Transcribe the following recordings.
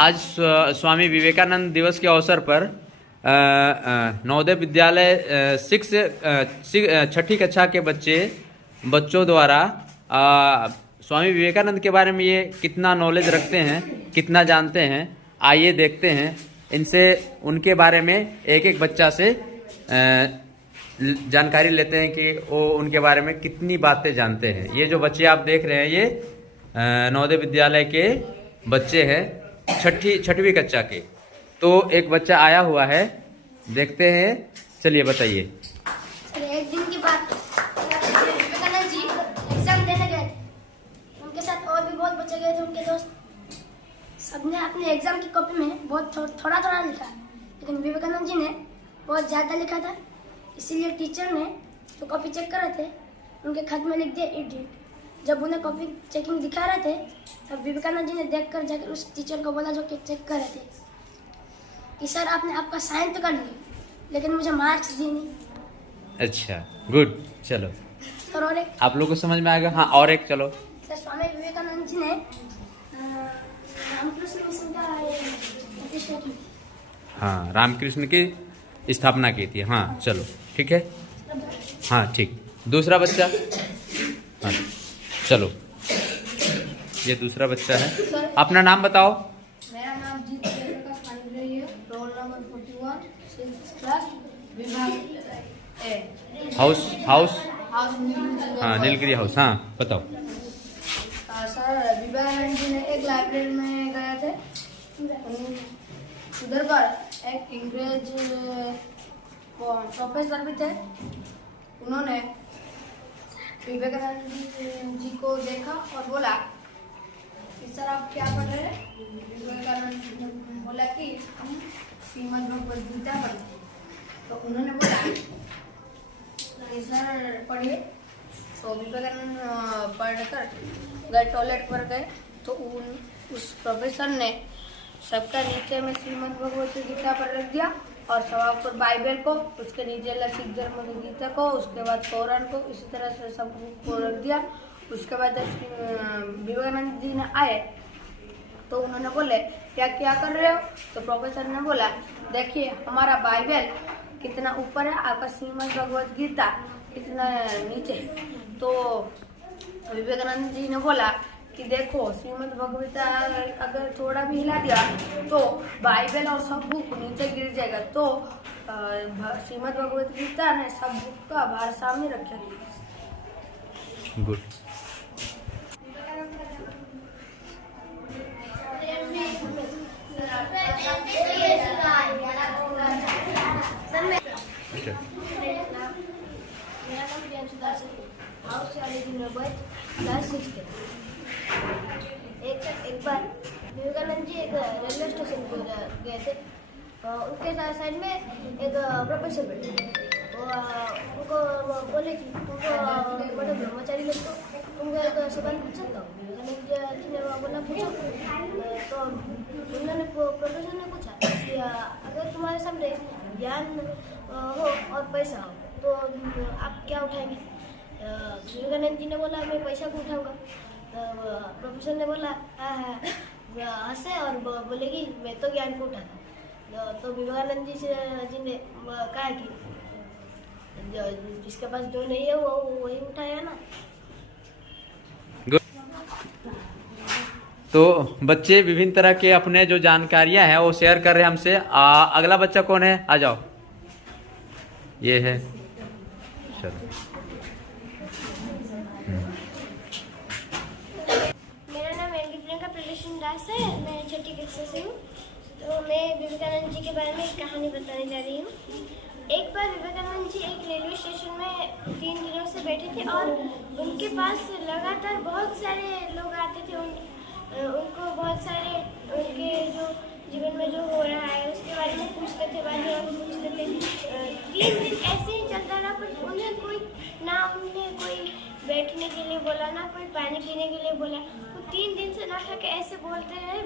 आज स्वामी विवेकानंद दिवस के अवसर पर नवोदय विद्यालय छठी कक्षा के बच्चों द्वारा स्वामी विवेकानंद के बारे में ये कितना नॉलेज रखते हैं, कितना जानते हैं, आइए देखते हैं इनसे, उनके बारे में एक एक बच्चा से जानकारी लेते हैं कि वो उनके बारे में कितनी बातें जानते हैं। ये जो बच्चे आप देख रहे हैं ये नवोदय विद्यालय के बच्चे हैं, छठवीं कक्षा के। तो एक बच्चा आया हुआ है, देखते हैं, चलिए बताइए। एक दिन की बात, विवेकानंद जी एग्जाम देने गए थे। उनके साथ और भी बहुत बच्चे गए थे, उनके दोस्त। सबने अपने एग्जाम की कॉपी में बहुत थोड़ा थोड़ा लिखा, लेकिन विवेकानंद जी ने बहुत ज़्यादा लिखा था। इसीलिए टीचर ने जो कॉपी चेक कर रहे थे उनके खत में लिख दिया इडियट। जब उन्हें कॉपी चेकिंग दिखा रहे थे तब विवेकानंद जी ने देखकर जाकर उस टीचर को बोला जो कि चेक कर रहे थे कि सर आपने आपका साइन तो कर ली, लेकिन मुझे मार्क्स दी नहीं। अच्छा, गुड, चलो सर और एक आप लोग को समझ में आएगा। हाँ, और एक चलो। सर स्वामी विवेकानंद जी ने रामकृष्ण मिशन का प्रतिष्ठा की। हाँ, रामकृष्ण की स्थापना की थी। हाँ चलो, ठीक है। हाँ ठीक। दूसरा बच्चा, हाँ चलो, ये दूसरा बच्चा है। अपना नाम बताओ। मेरा नाम जीत प्रकाश पांडे है, रोल नंबर 41, 6th क्लास, विभाग ए। हाउस हाँ, नीलगिरी हाउस। हाँ बताओ। सर विवेकानंद जी ने एक लाइब्रेरी में गए थे। उधर पर एक अंग्रेज प्रोफेसर भी थे। उन्होंने विवेकानंद जी को देखा और बोला कि सर आप क्या पढ़ रहे हैं? विवेकानंद जी ने बोला कि हम श्रीमद् भगवद गीता पढ़ते हैं। तो उन्होंने बोला कि सर पढ़िए। तो विवेकानंद पढ़कर गए, टॉयलेट पर गए तो उस प्रोफेसर ने सबका नीचे में श्रीमद् भगवद गीता पर रख दिया और सब पर बाइबल को, उसके नीचे सिख धर्म की गीता को, उसके बाद कुरान को, इसी तरह से सब को रख दिया। उसके बाद विवेकानंद जी ने आए तो उन्होंने बोले क्या क्या कर रहे हो? तो प्रोफेसर ने बोला देखिए हमारा बाइबल कितना ऊपर है, आपका श्रीमद् भगवद गीता कितना नीचे। तो विवेकानंद जी ने बोला कि देखो श्रीमद् भगवद गीता अगर थोड़ा भी हिला दिया तो बाइबल और सब बुक नीचे गिर जाएगा। तो श्रीमद् भगवद गीता ने सब बुक का भार सामने रखा। गुड। मेरा नाम प्रियांशु दास है, हाउस क्लास 6 के। एक बार विवेकानंद जी एक रेलवे स्टेशन पर गए थे। उनके साइड में एक प्रोफेसर बैठे थे। उनको बोले कि तुमको बड़े ब्रह्मचारी लोग तो तुमको एक सवाल पूछ सकता हूँ? विवेकानंद जी ने बोला पूछो। तो उन्होंने प्रोफेसर ने पूछा कि अगर तुम्हारे सामने ज्ञान हो और पैसा हो तो आप क्या उठाएंगे? विवेकानंद जी ने बोला मैं पैसा को उठाऊंगा। प्रोफेसर ने बोला हंसे और बोले कि मैं तो ज्ञान को उठाता। तो विवेकानंद जी ने कहा कि जिसके पास जो नहीं है वो वही उठाया ना। तो बच्चे विभिन्न तरह के अपने जो जानकारियां हैं वो शेयर कर रहे हैं हमसे। अगला बच्चा कौन है? आ जाओ, ये है। चलो, मेरा नाम प्रियंका प्रदर्शन दास है, मैं छठी कक्षा से हूँ। तो मैं विवेकानंद जी के बारे में एक कहानी बताने जा रही हूँ। एक बार विवेकानंद जी एक रेलवे स्टेशन में 3 दिनों से बैठे थे और उनके पास लगातार बहुत सारे लोग आते थे। उनको बहुत सारे उनके जो जीवन में जो हो रहा है उसके बारे में पूछते थे, पूछते थे। 3 दिन ऐसे ही चलता रहा, पर उन्हें कोई बैठने के लिए बोला, ना कोई पानी पीने के लिए बोला। वो 3 दिन से ना खाके ऐसे बोलते रहे।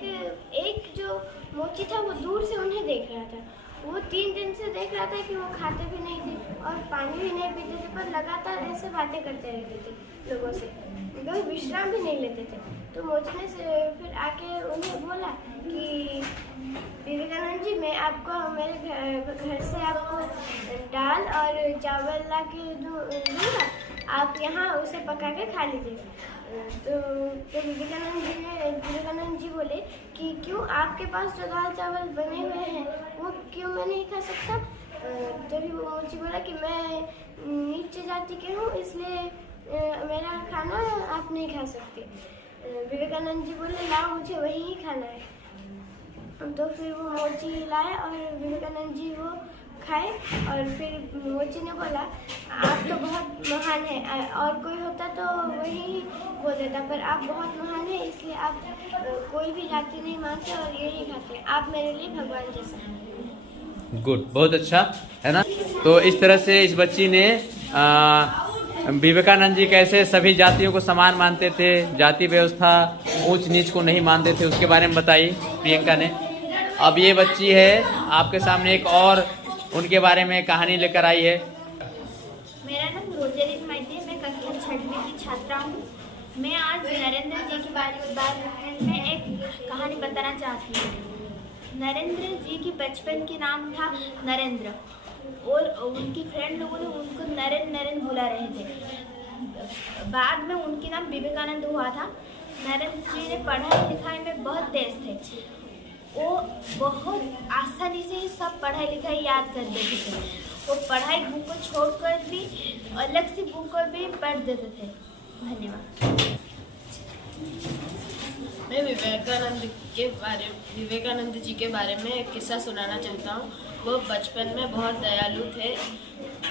फिर एक जो मोची था वो दूर से उन्हें देख रहा था। वो 3 दिन से देख रहा था कि वो खाते भी नहीं थे और पानी भी नहीं पीते थे, पर लगातार ऐसे बातें करते रहते थे लोगों से, कभी विश्राम भी नहीं लेते थे। तो मोचने से फिर आके उन्हें आपको मेरे घर से आपको दाल और चावल ला के दूँगा, आप यहाँ उसे पका के खा लीजिएगा। तो विवेकानंद जी बोले कि क्यों आपके पास जो दाल चावल बने हुए हैं वो क्यों मैं नहीं खा सकता। तभी वो मोची बोला कि मैं नीचे जाति के हूँ, इसलिए मेरा खाना आप नहीं खा सकते। विवेकानंद जी बोले लाओ, मुझे वही ही खाना है। तो फिर वो मोची लाए और विवेकानंद जी वो खाए। और फिर मोची ने बोला आप तो बहुत महान हैं, और कोई होता तो वही बोल देता, पर आप बहुत महान हैं, इसलिए आप कोई भी जाति नहीं मानते और यही खाते, आप मेरे लिए भगवान जैसे हैं। गुड, बहुत अच्छा है ना। तो इस तरह से इस बच्ची ने विवेकानंद जी कैसे सभी जातियों को समान मानते थे, जाति व्यवस्था ऊंच नीच को नहीं मानते थे, उसके बारे में बताई प्रियंका ने। अब ये बच्ची है आपके सामने एक और उनके बारे में कहानी लेकर आई है। मेरा नाम रोजरी माइती है, मैं कक्षा 6वीं की छात्रा हूँ। मैं आज नरेंद्र जी के बारे में एक कहानी बताना चाहती हूँ। नरेंद्र जी की बचपन के नाम था नरेंद्र, और उनकी फ्रेंड लोगों ने उनको नरेन नरेन बुला रहे थे। बाद में उनके नाम विवेकानंद हुआ था। नरेंद्र जी ने पढ़ाई लिखाई में बहुत तेज थे, वो बहुत आसानी से ही सब पढ़ाई लिखाई याद कर देते थे। वो पढ़ाई बुक को छोड़कर भी अलग सी बुक को भी पढ़ देते थे। धन्यवाद। मैं विवेकानंद जी के बारे में एक किस्सा सुनाना चाहता हूँ। वो बचपन में बहुत दयालु थे।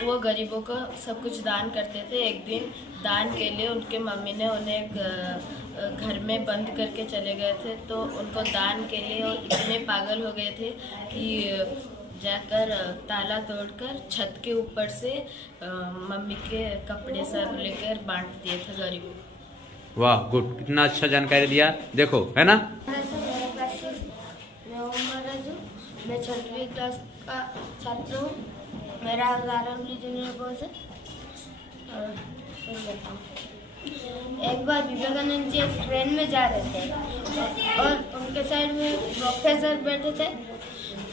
वो गरीबों को सब कुछ दान करते थे। एक दिन दान के लिए उनके मम्मी ने उन्हें एक घर में बंद करके चले गए थे। तो उनको दान के लिए वो इतने पागल हो गए थे कि जाकर ताला तोड़कर छत के ऊपर से मम्मी के कपड़े सब लेकर बांट दिए थे गरीबों को। वाह, गुड, कितना अच्छा जानकारी दिया। देखो, है ना। मैं 6वीं क्लास का छात्र हूँ। मेरा आरंभी जूनियर कोर्स है। एक बार विवेकानंद जी एक ट्रेन में जा रहे थे और उनके साइड में प्रोफेसर बैठे थे।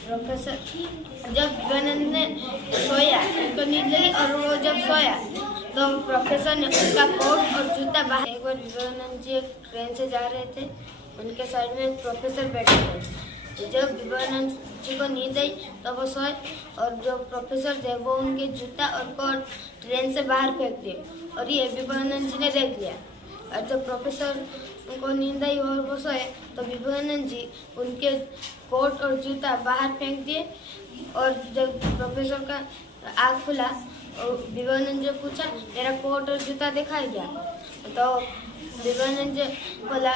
प्रोफेसर जब विवेकानंद ने सोया, उनको नींद लगी और वो जब सोया तो प्रोफेसर ने उनका कोट और जूता बाहर। एक बार विवेकानंद जी एक ट्रेन से जा रहे थे, उनके साइड में एक प्रोफेसर बैठे थे। जब विवेकानंद जी को नींद आई तो वो सोए, और जो प्रोफेसर थे वो उनके जूता और कोट ट्रेन से बाहर फेंक दिए, और ये विवेकानंद जी ने देख लिया। और जब प्रोफेसर को नींद आई और वो सोए तो विवेकानंद जी उनके कोट और जूता बाहर फेंक दिए। और जब प्रोफेसर का आँख खुला और विवेकानंद जी पूछा मेरा कोट और जूता दिखाई दिया, तो विवेकानंद जी बोला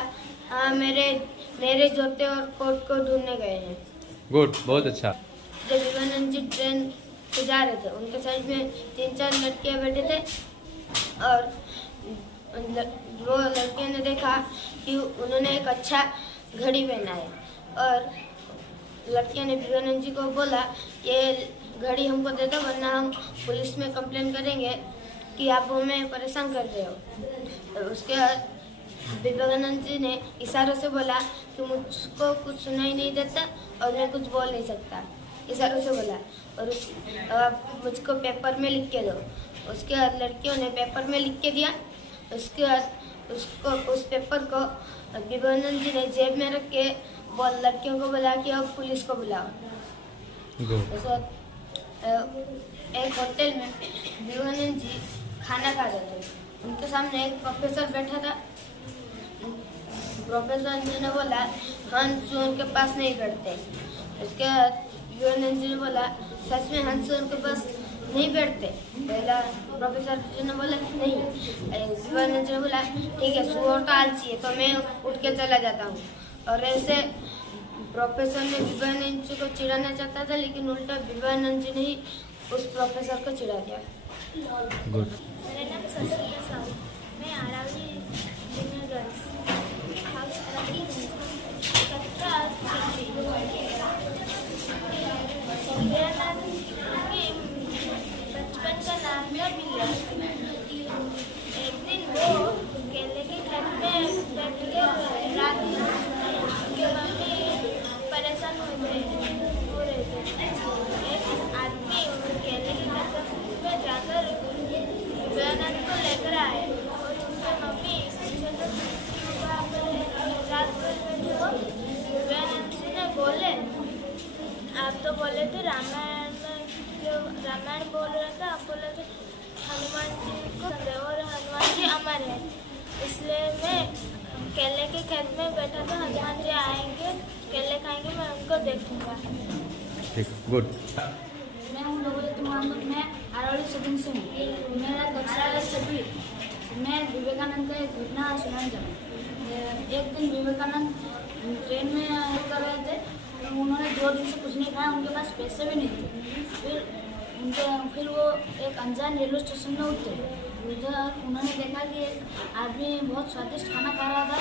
हाँ मेरे जूते और कोट को ढूंढने गए हैं। गुड, बहुत अच्छा। जब विवेकानंद जी ट्रेन से जा रहे थे, उनके साइड में 3-4 लड़कियां बैठे थे, और वो लड़कियों ने देखा कि उन्होंने एक अच्छा घड़ी पहना है, और लड़कियों ने विवेकानंद जी को बोला ये घड़ी हमको दे दो, वरना हम पुलिस में कंप्लेन करेंगे कि आप हमें परेशान कर रहे हो। तो उसके बाद विवेकानंद जी ने इशारों से बोला कि मुझको कुछ सुनाई नहीं देता और मैं कुछ बोल नहीं सकता, इशारों से बोला, और आप मुझको पेपर में लिख के दो। उसके बाद लड़कियों ने पेपर में लिख के दिया। उसके बाद उस पेपर को विवेकानंद जी ने जेब में रख के लड़कियों को बोला कि अब पुलिस को बुलाओ। एक होटल में विवेकानंद जी खाना खा रहे थे। उनके सामने एक प्रोफेसर बैठा था। प्रोफेसर जी ने बोला हंस उनके पास नहीं बैठते। उसके बाद विवेकानंद जी ने बोला सच में हंस उनके पास नहीं बैठते। पहला प्रोफेसर जी ने बोला नहीं। विवेकानंद जी ने बोला ठीक है, सुअर तो आलसी है तो मैं उठ के चला जाता हूँ। और ऐसे प्रोफेसर ने विवेकानंद जी को चिढ़ाना चाहता था, लेकिन उल्टा विवेकानंद जी ने ही उस प्रोफेसर को चिढ़ा दिया। गुड। मेरा नाम सस्मिता साहू, मैं आरावली जूनियर गर्ल्स हाउस मेरा नाम बचपन का नाम था बिल्ला। एक दिन वो केले के खेत में बैठ के रात में उनकी मम्मी परेशान हो रहे थे। रहे थे रामायण में, जो रामायण बोल रहा था, आप बोल रहे थे हनुमान जी को संदेह और हनुमान जी अमर है, इसलिए मैं केले के खेत में बैठा था, हनुमान जी आएंगे केले खाएंगे, मैं उनको देखूंगा। ठीक, गुड। मैं हूँ लोगों मोहम्मद, मैं अरवली शूटिंग से हूँ। मेरा कक्षा 6वीं। मैं विवेकानंद का एक घटना सुनाना चाहूँ। एक दिन विवेकानंद ट्रेन में कर रहे थे, तो उन्होंने 2 दिन से कुछ नहीं खाया, उनके पास पैसे भी नहीं थे। फिर वो एक अनजान रेलवे स्टेशन में उतरे। उधर उन्होंने देखा कि एक आदमी बहुत स्वादिष्ट खाना खा रहा था।